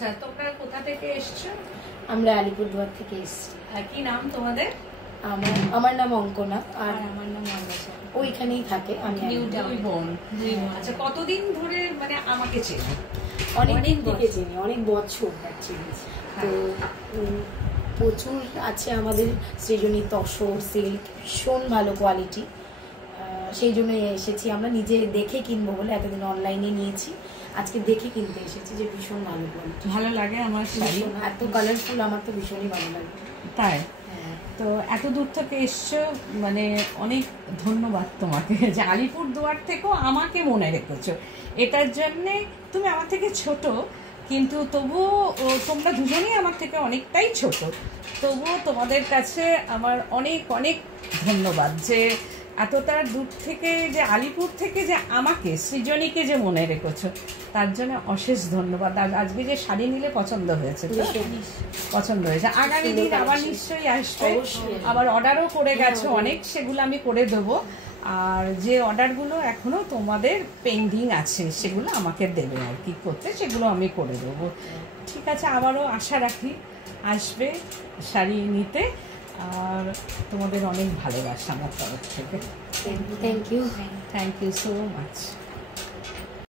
আচ্ছা, তোমরা কোথা থেকে এসছো? আমরা আলিপুরদুয়ার থেকে এসেছি। কি নাম তোমাদের? আমার নাম অঙ্কনা আর আমার নাম মানসা। ওইখানেই থাকে। আমি দুই বোন। আচ্ছা, কতদিন ধরে মানে আমাকে চেনো? অনেকদিন থেকে চিনি, অনেক বছর অ্যাকচুয়ালি। তো প্রচুর আছে আমাদের সৃজনী তসর সিল্ক, ভীষণ ভালো কোয়ালিটি, সেই জন্য এসেছি। আমরা নিজে দেখে কিনবো বলে এতদিন অনলাইনে নিয়েছি, আজকে দেখে কিনতে এসেছি যে ভীষণ ভালো কোয়ালিটি। ভালো লাগে আমার শাড়ি, এত কালারফুল, আমার তো ভীষণই ভালো লাগে। তাই তো এত দূর থেকে এসছো, মানে অনেক ধন্যবাদ তোমাকে যে আলিপুরদুয়ার থেকেও আমাকে মনে রেখেছো। এটার জন্যে তুমি আমার থেকে ছোট, কিন্তু তবুও তোমরা দুজনেই আমার থেকে অনেকটাই ছোট, তবুও তোমাদের কাছে আমার অনেক অনেক ধন্যবাদ যে এতটা দূর থেকে, যে আলিপুর থেকে যে আমাকে সৃজনীকে যে মনে রেখেছো, তার জন্য অশেষ ধন্যবাদ। আর আজকে যে শাড়ি নিলে পছন্দ হয়েছে, পছন্দ হয়েছে। আগামী দিন আবার নিশ্চয়ই আসবে, আবার অর্ডারও করে গেছো অনেক, সেগুলো আমি করে দেবো। আর যে অর্ডারগুলো এখনো তোমাদের পেন্ডিং আছে সেগুলো আমাকে দেবে আর কি করতে, সেগুলো আমি করে দেবো। ঠিক আছে, আবারও আশা রাখি আসবে শাড়ি নিতে। আর তোমাদের অনেক ভালোবাসা আমার তরফ থেকে। Thank you so much.